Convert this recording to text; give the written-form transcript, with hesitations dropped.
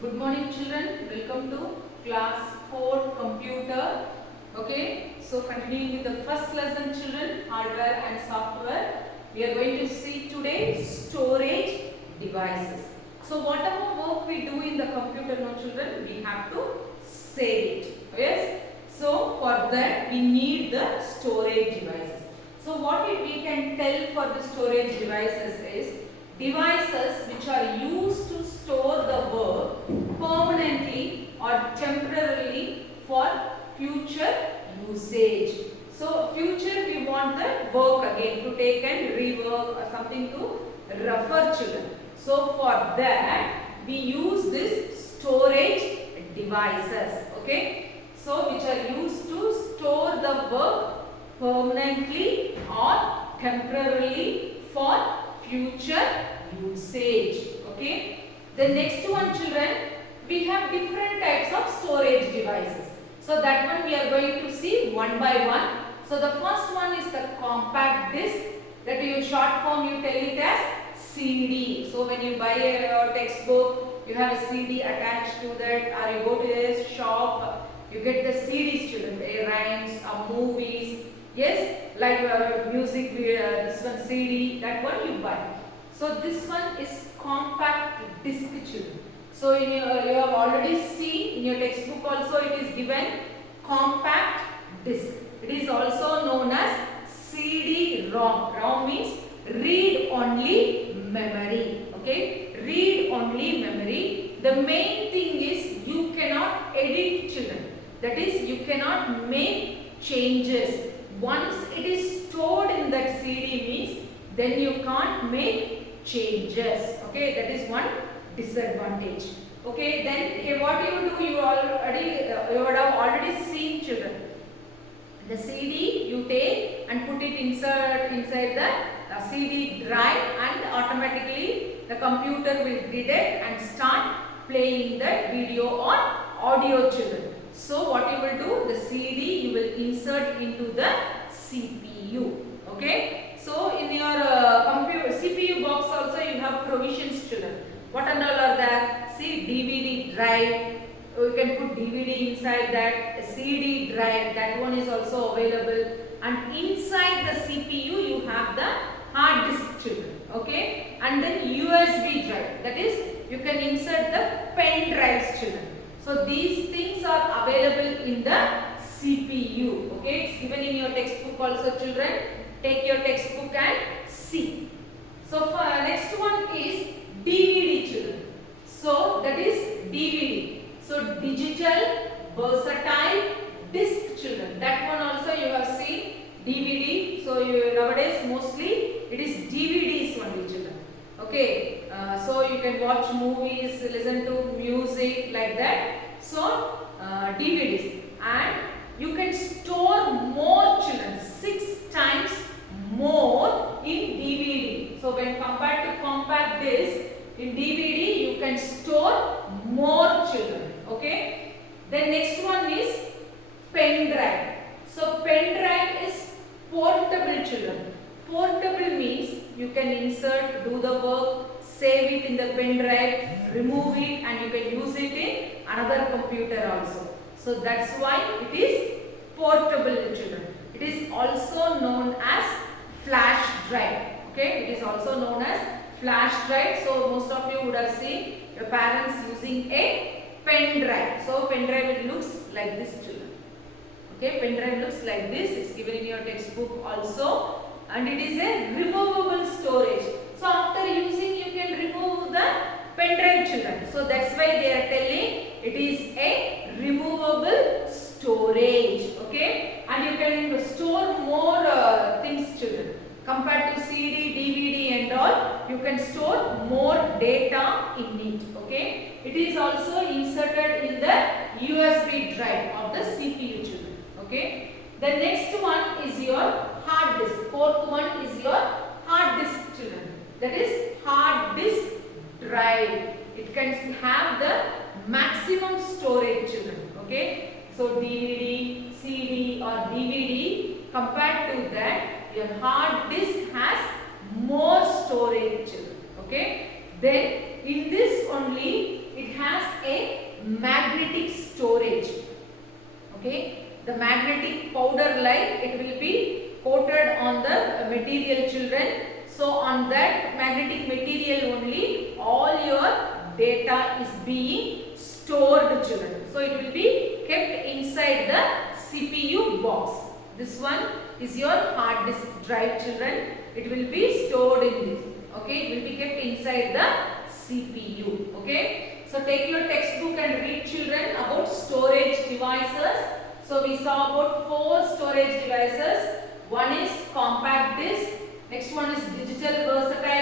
Good morning children, welcome to class 4 computer. Okay, so continuing with the first lesson children, hardware and software. We are going to see today storage devices. So whatever work we do in the computer, no children, we have to save it. Yes, so for that we need the storage devices. So what we can tell for the storage devices is devices which are used to store the work permanently or temporarily for future usage. So future we want the work again to take and rework or something to refer children. So for that we use this storage devices. Okay. So which are used to store the work permanently or temporarily for future usage. Okay. The next one children, we have different types of storage devices. So that one we are going to see one by one. So the first one is the compact disc, that in short form you tell it as CD. So when you buy a textbook, you have a CD attached to that, or you go to a shop, you get the CDs children, rhymes, movies, yes, like music, this one CD, that one you buy. So this one is compact disc children. So in you have already seen in your textbook also it is given compact disc. It is also known as CD-ROM. ROM means read only memory. Okay, read only memory. The main thing is you cannot edit children. That is, you cannot make changes. Once it is stored in that CD means then you can't make changes. Okay, that is one disadvantage. Okay, then what you do, you would have already seen children. The CD you take and put it inside the CD drive, and automatically the computer will detect and start playing that video or audio children. So what you will do, the CD you will insert into the CPU. Okay. So in your computer CPU box also you have provisions children. What and all are there? See, DVD drive. You can put DVD inside that. CD drive, that one is also available. And inside the CPU you have the hard disk children. Okay. And then USB drive. That is, you can insert the pen drives children. So these things are available in the CPU. Okay. It's given in your textbook also children. Take your textbook and see. So for next one is DVD children. So that is DVD. So digital versatile disc children. That one also you have seen DVD. So nowadays mostly it is DVDs only children. Okay. So you can watch movies, listen to music like that. So DVDs, and you can store more children, 6 times more in DVD. So when compared to compact disc, in DVD you can store more children. Okay. Then next one is pen drive. So pen drive is portable children. Portable means you can insert, do the work, save it in the pen drive, remove it, and you can use it in another computer also. So that's why it is portable children. It is also known as flash drive. Okay, it is also known as flash drive. So most of you would have seen your parents using a pen drive. So pen drive looks like this children. Okay, pen drive looks like this. It's given in your textbook also, and it is a removable storage. So after using you can remove the pen drive children. So that's why they are telling it is a removable storage. Okay, and you can store more things children. Compared to CD, DVD and all, you can store more data in it. Okay, it is also inserted in the USB drive of the CPU children. Okay, the next one is your hard disk. Fourth one is your hard disk children. That is hard disk drive. It can have the maximum storage children. Okay, so DVD, CD or DVD, compared to that, your hard disk has more storage children. Okay, then in this only it has a magnetic storage. Okay, the magnetic powder like it will be coated on the material, children. So on that magnetic material only all your data is being stored, children. So it will be kept inside the CPU box. This one is your hard disk drive, children. It will be stored in this. Okay, it will be kept inside the CPU. Okay, so take your textbook and read, children, about storage devices. So we saw about 4 storage devices. One is compact disk. Next one is digital versatile